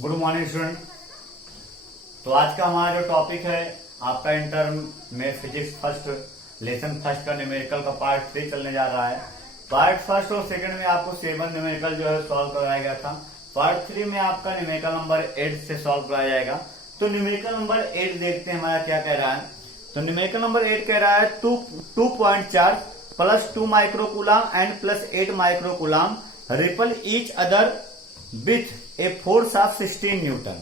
Good morning student. तो आज का हमारा जो टॉपिक है आपका इंटर में फिजिक्स फर्स्ट लेसन फर्स्ट का न्यूमेरिकल का पार्ट 3 चलने जा रहा है। पार्ट फर्स्ट और सेकंड में आपको 7 न्यूमेरिकल जो है सॉल्व कराया गया था। पार्ट 3 में आपका न्यूमेरिकल नंबर 8 से सॉल्व कराया जाएगा। तो न्यूमेरिकल नंबर 8 देखते हैं हमारा क्या कह रहा है। तो न्यूमेरिकल नंबर 8 कह रहा है 2.4 plus 2 microcoulomb and plus 8 microcoulomb ripple each other with a force of 16 Newton.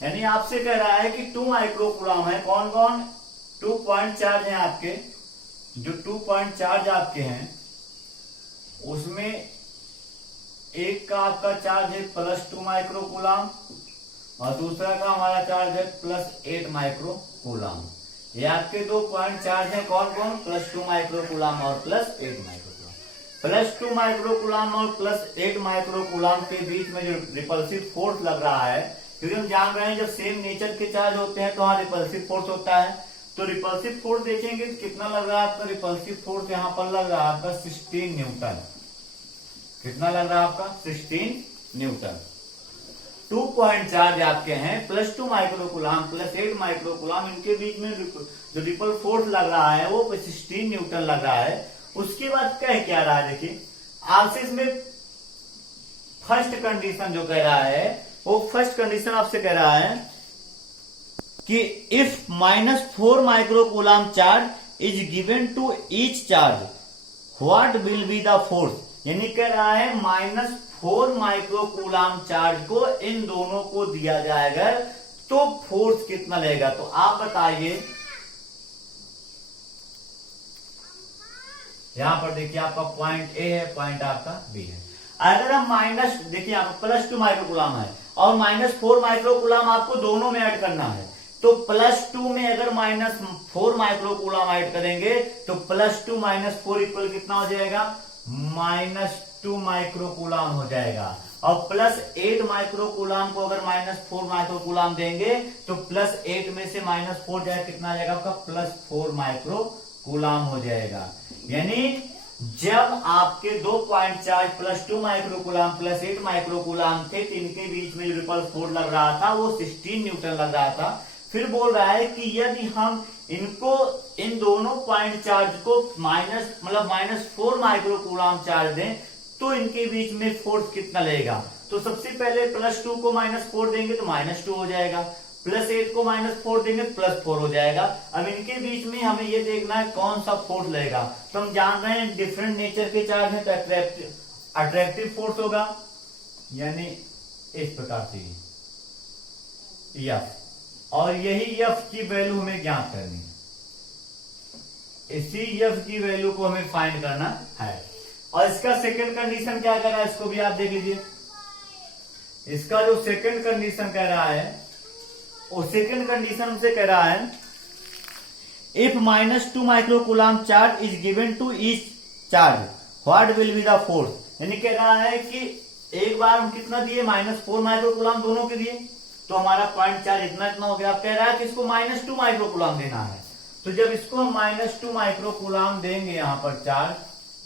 यानी आपसे कह रहा है कि 2 माइक्रोकूलम है। कौन कौन 2 पॉइंट चार्ज है आपके, जो 2 पॉइंट चार्ज आपके हैं उसमें एक का आपका चार्ज है प्लस 2 माइक्रोकूलम और दूसरा का हमारा चार्ज है प्लस 8 माइक्रोकूलम। ये आपके 2 पॉइंट चार्ज है। कौन कौन प्लस 2 माइक्रोकूलम और प्लस 8 माइक्रोकूलम। प्लस 2 माइक्रोकूलम और प्लस 8 माइक्रोकूलम के बीच में जो रिपल्सिव फोर्स लग रहा है, क्योंकि हम जान रहे हैं जब सेम नेचर के चार्ज होते हैं तो वहां रिपल्सिव फोर्स होता है। तो रिपल्सिव फोर्स देखेंगे तो कितना लग रहा है आपका रिपल्सिव फोर्स यहाँ पर लग रहा है आपका 16 न्यूटन। कितना लग रहा है आपका 16 न्यूटन। 2 पॉइंट चार्ज आपके हैं प्लस 2 माइक्रोकूलम प्लस 8 माइक्रोकूलम, इनके बीच में जो रिपल फोर्स लग रहा है वो 16 न्यूटन लग रहा है। उसके बाद कह क्या रहा है, देखिए आपसे इसमें फर्स्ट कंडीशन जो कह रहा है वो फर्स्ट कंडीशन आपसे कह रहा है कि if -4 microcoulomb charge is given to each charge what will be the force. यानी कह रहा है -4 माइक्रोकूलम चार्ज को इन दोनों को दिया जाएगा तो फोर्स कितना लगेगा। तो आप बताइए, यहां पर देखिए आपका पॉइंट ए है, पॉइंट आपका बी है। अगर हम देखिए यहाँ पर प्लस 2 माइक्रोकूलम है और -4 माइक्रोकूलम आपको दोनों में ऐड करना है। तो प्लस 2 में अगर -4 माइक्रोकूलम ऐड करेंगे तो प्लस 2 -4 इक्वल कितना हो जाएगा, -2 माइक्रोकूलम हो जाएगा। और प्लस 8 माइक्रोकूलम को अगर -4 माइक्रोकूलम देंगे तो प्लस 8 में से -4 जाए कितना आ जाएगा आपका +4 माइक्रोकूलम हो जाएगा। यानी जब आपके 2 point charge plus 2 microcoulomb plus 8 microcoulomb थे तो इनके बीच में जो रिपल फोर्स लग रहा था वो 16 न्यूटन लग रहा था। फिर बोल रहा है कि यदि हम इनको इन दोनों पॉइंट चार्ज को -4 माइक्रोकूलम चार्ज दें तो इनके बीच में फोर्स कितना लगेगा। तो सबसे पहले प्लस 2 को -4 देंगे तो -2 हो जाएगा, प्लस 8 को -4 देंगे तो +4 हो जाएगा। अब इनके बीच में हमें ये देखना है कौन सा फोर्स लगेगा। तो हम जान रहे हैं डिफरेंट नेचर के चार्ज है तो अट्रैक्टिव फोर्स होगा, यानी इस प्रकार से F, और यही F की वैल्यू हमें ज्ञात करनी है। इसी F की वैल्यू को हमें फाइंड करना है। और इसका सेकंड कंडीशन क्या कह रहा है इसको भी आप देख लीजिए। इसका जो सेकंड कंडीशन कह रहा है और सेकंड कंडीशन से कह रहा है if -2 microcoulomb charge is given to each charge what will be the force. यानी कह रहा है कि एक बार हम कितना दिए -4 माइक्रोकूलम दोनों के लिए, तो हमारा पॉइंट चार्ज इतना हो गया। अब कह रहा है कि इसको -2 माइक्रोकूलम देना है। तो जब इसको हम -2 माइक्रोकूलम देंगे यहाँ पर चार्ज,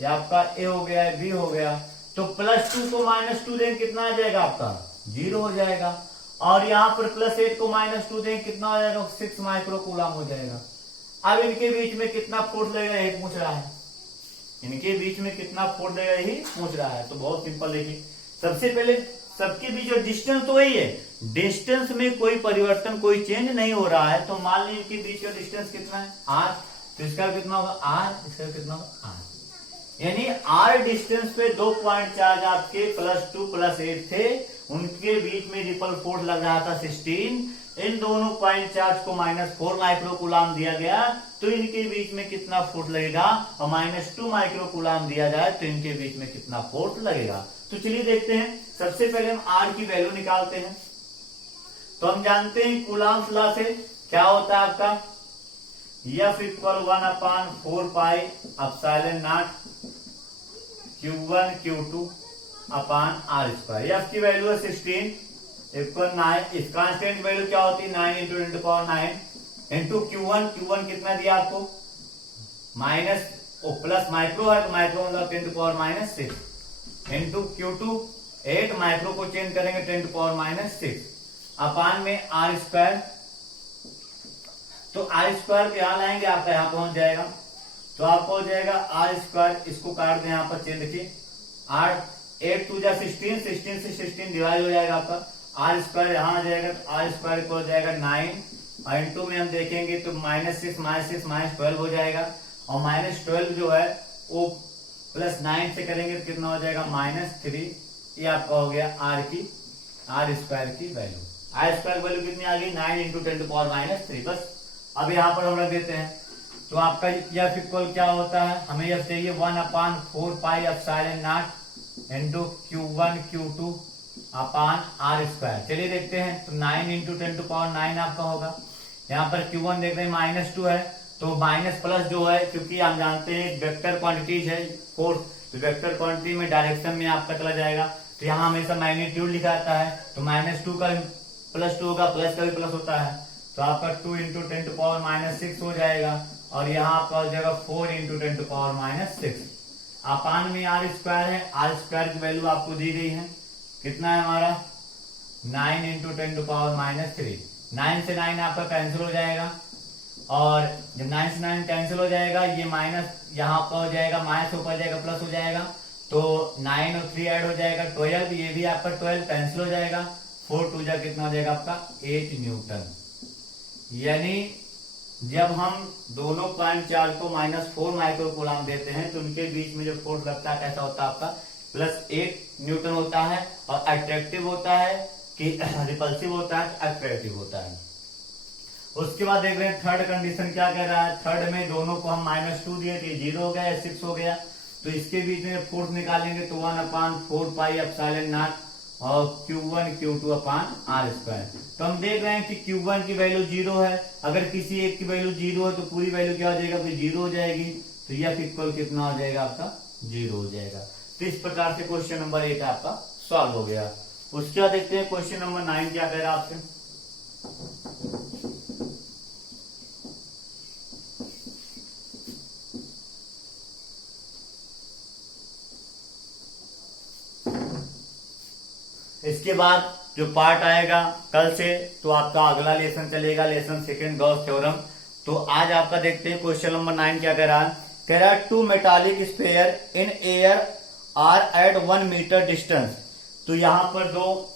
ये आपका ए हो गया है, बी हो गया, तो +2 को -2 देंगे कितना आ जाएगा आपका 0 हो जाएगा। और यहाँ पर प्लस 8 को -2 देंगे कितना हो जाएगा 6 माइक्रोकूलम हो जाएगा। अब इनके बीच में कितना फोर्स लगेगा यही पूछ रहा है। इनके बीच में कितना फोर्स लगेगा यही पूछ रहा है। तो बहुत सिंपल देखिए, सबसे पहले सबके बीच जो डिस्टेंस तो वही है, डिस्टेंस में कोई परिवर्तन कोई चेंज नहीं हो रहा है। तो मान लीजिए इनके बीच का डिस्टेंस कितना है r, तो इसका कितना होगा r, इसका कितना होगा r। यानी r डिस्टेंस पे 2 पॉइंट चार्ज आपके +2 +8 थे, उनके बीच में रिपल फोर्स लग रहा था 16। इन दोनों पॉइंट चार्ज को -4 माइक्रोकूलम दिया गया तो इनके बीच में कितना फोर्स लगेगा, और -2 माइक्रोकूलम दिया जाए तो इनके बीच में कितना फोर्स लगेगा। तो चलिए देखते हैं। सबसे पहले हम r की वैल्यू निकालते हैं। तो हम जानते हैं कूलम्स लॉ से क्या होता है आपका F = 1/4 pi epsilon not Q1 Q2 upon r²। F की वैल्यू है 16, इक्वल 9। इस कांस्टेंट वैल्यू क्या होती है 9 × 10⁻⁹ इंटू Q1 कितना दिया आपको प्लस माइक्रो है तो माइक्रो मतलब 10⁻⁶ इंटू Q2 8 माइक्रो को चेंज करेंगे 10⁻⁶। अपान में आर स्क्वायर, तो आर स्क्वायर पे यहां लाएंगे आपका यहां पहुंच जाएगा, तो आपको हो जाएगा आर स्क्वायर, इसको काट दें यहां पर, चेंज देखिए 8 टू जा 16, 16 से 16 डिवाइड हो जाएगा आपका, आर स्क्वायर यहां आ जाएगा, तो आर स्क्वायर को हो जाएगा 9 और इंटू में हम देखेंगे तो -6 -12 हो जाएगा, और -12 जो है वो +9 से करेंगे तो कितना हो जाएगा -3। ये आपका हो गया आर स्क्वायर की वैल्यू। आर स्क्वायर वैल्यू कितनी आ गई 9 × 10⁻³ बस। अब यहाँ पर हम रख देते हैं, तो आपका यह इक्वल क्या होता है, हमें यह चाहिए 1/4πε0 into Q1 Q2 upon R square. चलिए देखते हैं, तो 9 × 10⁻9 आपका होगा। यहाँ पर Q1 देख रहे हैं -2 है, तो माइनस प्लस जो है, क्योंकि हम जानते हैं वेक्टर क्वांटिटीज है फोर्स, तो वेक्टर क्वांटिटी में डायरेक्शन में आपका चला जाएगा, तो यहाँ हमेशा मैग्नीट्यूड लिखा आता है, तो -2 का +2 होगा, प्लस का भी प्लस होता है, तो आपका 2 × 10⁻6 हो जाएगा, और यहाँ आपका हो जाएगा 4 × 10⁻6 अपान में आर स्क्वायर है। आर स्क्वायर की वैल्यू आपको दी गई है, कितना है हमारा 9 × 10⁻3। 9 से 9 आपका कैंसिल हो जाएगा, और जब 9 से 9 कैंसिल हो जाएगा, ये माइनस यहाँ पर हो जाएगा, माइनस ऊपर जाएगा प्लस हो जाएगा, तो 9 और 3 ऐड हो जाएगा 12, ये भी आपका 12 कैंसिल हो जाएगा, 4 2 जा कितना हो जाएगा आपका 8 न्यूटन। यानी जब हम दोनों पॉइंट चार्ज को -4 माइक्रो कूलम देते हैं, तो उनके बीच में जो फोर्स लगता है कैसा होता है आपका +8 न्यूटन होता है, और अट्रैक्टिव होता है कि रिपल्सिव होता है, अट्रैक्टिव होता है। उसके बाद देख रहे हैं थर्ड कंडीशन क्या कह रहा है, थर्ड में दोनों को हम -2 दिए थे, 0 हो गया या 6 हो गया, तो इसके बीच में फोर्स निकालेंगे तो 1/4πε0 और Q1 Q2 upon R square. तो हम देख रहे हैं कि Q1 की वैल्यू 0 है, अगर किसी एक की वैल्यू 0 है तो पूरी वैल्यू क्या हो जाएगा, फिर 0 हो जाएगी, तो यह इक्वल कितना हो जाएगा आपका 0 हो जाएगा। तो इस प्रकार से क्वेश्चन नंबर 8 आपका सॉल्व हो गया। उसके बाद देखते हैं क्वेश्चन नंबर 9 क्या कह रहा है आपसे। इसके बाद जो पार्ट आएगा कल से, तो आपका अगला लेसन चलेगा, लेसन सेकंड गॉस थ्योरम। तो आज आपका देखते हैं क्वेश्चन नंबर 9 क्या कह रहा है, कह रहा है 2 metallic sphere in air are at 1 metre distance. तो यहां पर 2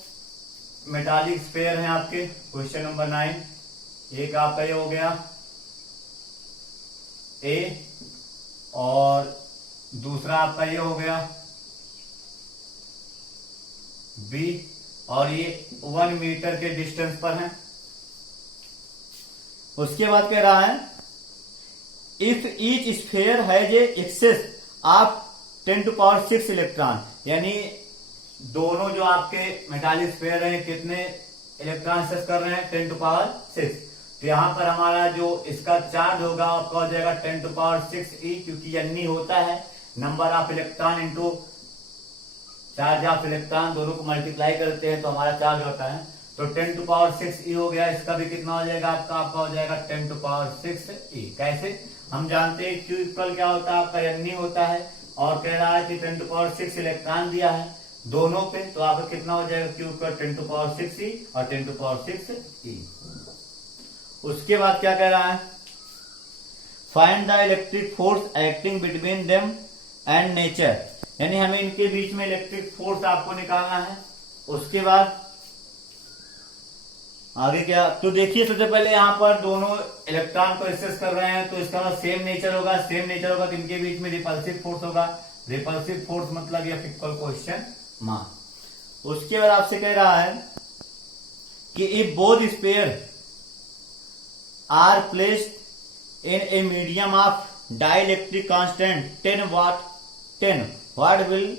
मेटालिक स्फीयर हैं आपके, क्वेश्चन नंबर 9। एक आपका ये हो गया ए, और दूसरा आपका ये हो गया बी, और ये 1 मीटर के डिस्टेंस पर है। उसके बाद कह रहा है if each sphere has a excess of 10⁻6 electron, यानी दोनों जो आपके मेटालिक स्फीयर हैं कितने इलेक्ट्रॉन एक्सेस कर रहे हैं 10⁻6। तो यहां पर हमारा जो इसका चार्ज होगा आपका हो जाएगा 10⁻6 ई, क्योंकि N होता है number of electron into charge of electron, दोनों को मल्टीप्लाई करते हैं तो हमारा चार्ज होता है, तो 10⁻6 ई हो गया। इसका भी कितना हो जाएगा आपका हो जाएगा 10⁻6 ई। कैसे, हम जानते हैं Q इक्वल क्या होता है आपका N होता है, और कह रहा है कि 10⁻6 इलेक्ट्रॉन दिया है दोनों पे, तो आपका कितना हो जाएगा Q इक्वल 10⁻6 ई और 10⁻6 ई। उसके बाद क्या कह रहा है, find the electric force acting between them and nature, यानी हमें इनके बीच में इलेक्ट्रिक फोर्स आपको निकालना है। उसके बाद आगे क्या, तो देखिए सबसे पहले यहाँ पर दोनों इलेक्ट्रॉन को एक्सेस कर रहे हैं, तो इसका मतलब सेम नेचर होगा, सेम नेचर होगा तो इनके बीच में रिपल्सिव फोर्स होगा। रिपल्सिव फोर्स मतलब यह इक्वल क्वेश्चन मार्क। उसके बाद आपसे कह रहा है कि if both sphere are placed in a medium of dielectric constant 10 what will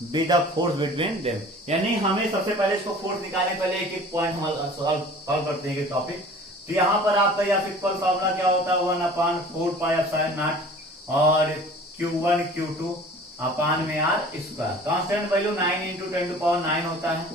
be the force between them, यानी हमें सबसे पहले इसको फोर्स निकालने पहले एक एक पॉइंट हम सॉल्व करते हैं टॉपिक। तो यहां पर आपका यह इक्वल फॉर्मूला क्या होता है 1/4πε0 और Q1 Q2 अपान में आर स्क्वायर। कांस्टेंट वैल्यू 9 × 10⁻9 होता है।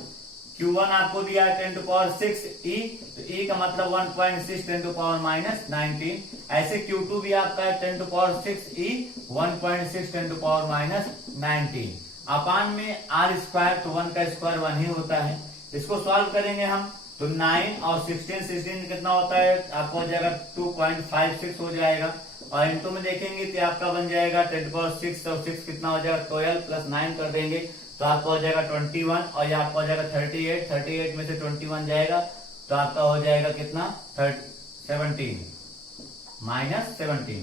Q1 आपको दिया है 10⁻6 ई, तो ई का मतलब 1.6 10⁻19। ऐसे Q2 भी आपका है 10⁻6 ई 1.6 10⁻19 अपान में आर स्क्वायर, तो 1 का स्क्वायर 1 ही होता है। इसको सॉल्व करेंगे हम, तो 9 और 16 कितना होता है आपको हो जाएगा 2.56 हो जाएगा। और इनटू में देखेंगे तो आपका बन जाएगा 10⁻6 और 6 कितना हो जाएगा 12 प्लस 9 कर देंगे तो आपका हो जाएगा 21 और ये आपका हो जाएगा 38 में से 21 जाएगा तो आपका हो जाएगा कितना 17 माइनस 17।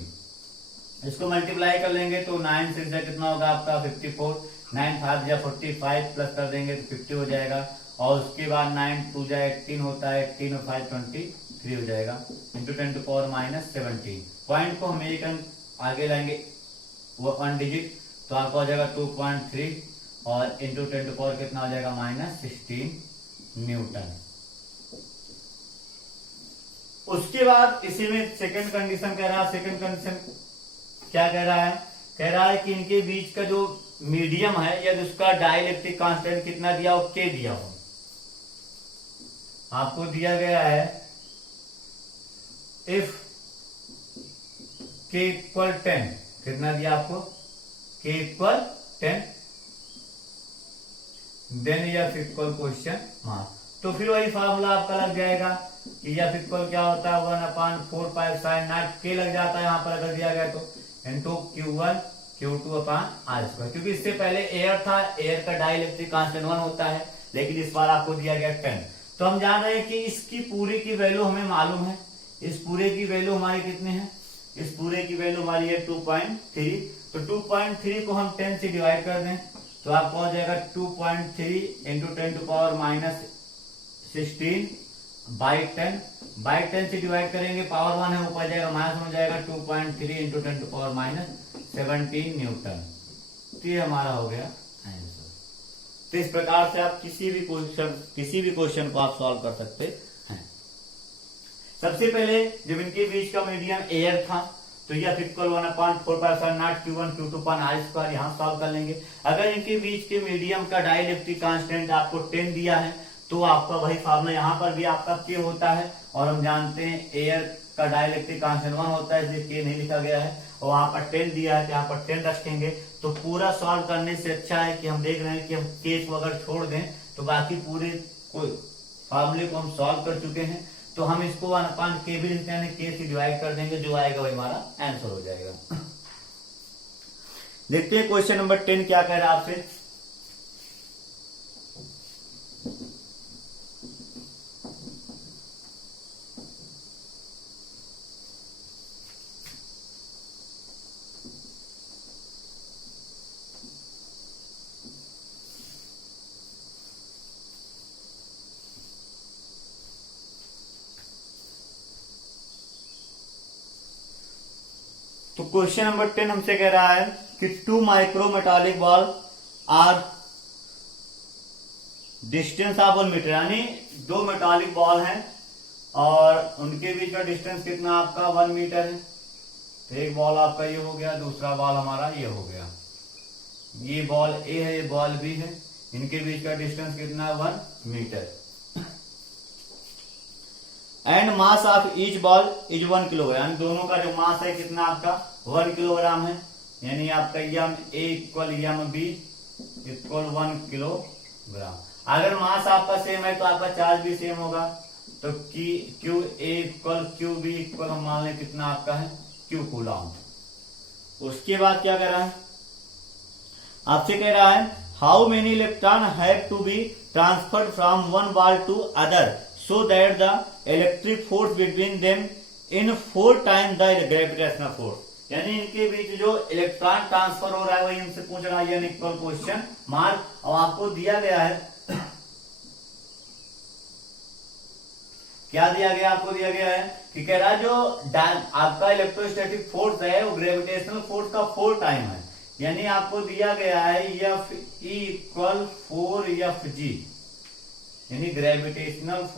इसको मल्टीप्लाई कर लेंगे तो 9 6 जा कितना होगा आपका 54, 9 5 जा 45 प्लस कर देंगे तो 50 हो जाएगा। और उसके बाद 9 2 जा 18 होता है, 18 और 5 23 हो जाएगा इंटू 10⁻⁻17। पॉइंट को हम एक अंक आगे लाएंगे वो 1 डिजिट तो आपका हो जाएगा 2.3 और इंटू 10⁻⁻ कितना हो जाएगा -16 न्यूटन। उसके बाद इसी में सेकंड कंडीशन कह रहा है। सेकंड कंडीशन क्या कह रहा है? कह रहा है कि इनके बीच का जो मीडियम है यदि उसका डाइलेक्ट्रिक कांस्टेंट कितना दिया हो, के दिया हो। आपको दिया गया है इफ के इक्वल 10, कितना दिया आपको के equal 10 then F equal question mark. तो फिर वही फार्मूला आपका लग जाएगा कि एफ इक्वल क्या होता है 1/4 sin नॉट के लग जाता है यहाँ पर अगर दिया गया तो इनटू Q1 Q2/r²। क्योंकि इससे पहले एयर था, एयर का डाइलेक्ट्रिक कांस्टेंट 1 होता है लेकिन इस बार आपको दिया गया 10। तो हम जान रहे हैं कि इसकी पूरी की वैल्यू हमें मालूम है। इस पूरे की वैल्यू हमारी कितनी है? इस पूरे की वैल्यू हमारी है 2.3। तो 2.3 को हम 10 से डिवाइड कर दें तो आपको हो जाएगा 2.3 इंटू 10⁻⁻16 बाई 10 से डिवाइड करेंगे, पावर 1 है ऊपर जाएगा माइनस हो जाएगा 2.3 इंटू 10⁻⁻17 न्यूटन। तो ये हमारा हो गया आंसर। तो इस प्रकार से आप किसी भी क्वेश्चन को आप सॉल्व कर सकते हैं। सबसे पहले जब इनके बीच का मीडियम एयर था तो यह equal 1/4 sin not Q1 Q2/r²। यहाँ सॉल्व कर लेंगे। अगर इनके बीच के मीडियम का डाइलेक्ट्रिक कांस्टेंट आपको 10 दिया है तो आपका वही फार्मूला यहाँ पर भी आपका के होता है। और हम जानते हैं एयर का डाइलेक्ट्रिक कांस्टेंट 1 होता है इसलिए के नहीं लिखा गया है और वहां पर 10 दिया है तो यहाँ पर 10 रखेंगे। तो पूरा सॉल्व करने से अच्छा है कि हम देख रहे हैं कि हम के को अगर छोड़ दें तो बाकी पूरे फार्मूले को हम सॉल्व कर चुके हैं। तो हम इसको 1/k भी लिखते हैं, के से डिवाइड कर देंगे, जो आएगा वही हमारा आंसर हो जाएगा। देखते हैं क्वेश्चन नंबर 10 क्या कह रहा है आपसे। तो क्वेश्चन नंबर 10 हमसे कह रहा है कि 2 micrometallic ball are distance of 1 metre, यानी 2 मेटालिक बॉल हैं और उनके बीच का डिस्टेंस कितना आपका 1 मीटर है। तो एक बॉल आपका ये हो गया, दूसरा बॉल हमारा ये हो गया। ये बॉल ए है, ये बॉल बी है, इनके बीच का डिस्टेंस कितना है 1 metre. And mass of each ball is 1 kilogram, यानी दोनों का जो मास है कितना आपका 1 किलोग्राम है। यानी आपका यम ए equal M B equal 1 kilogram. अगर मास आपका सेम है तो आपका चार्ज भी सेम होगा। तो Q A equal Q B equal हम मान लें कितना आपका है क्यू कूलम। उसके बाद क्या कह रहा है आपसे, कह रहा है how many electron have to be transferred from one ball to other so that the electric force between them in 4 times the gravitational force। यानी इनके बीच जो इलेक्ट्रॉन ट्रांसफर हो रहा है वही इनसे पूछ रहा है इक्वल क्वेश्चन मार्क। और आपको दिया गया है क्या दिया गया, आपको दिया गया है कि कह रहा है जो आपका इलेक्ट्रोस्टैटिक फोर्स है वो ग्रेविटेशनल फोर्स का 4 टाइम है। यानी आपको दिया गया है F E equal 4 F G, यानी ग्रेविटेशनल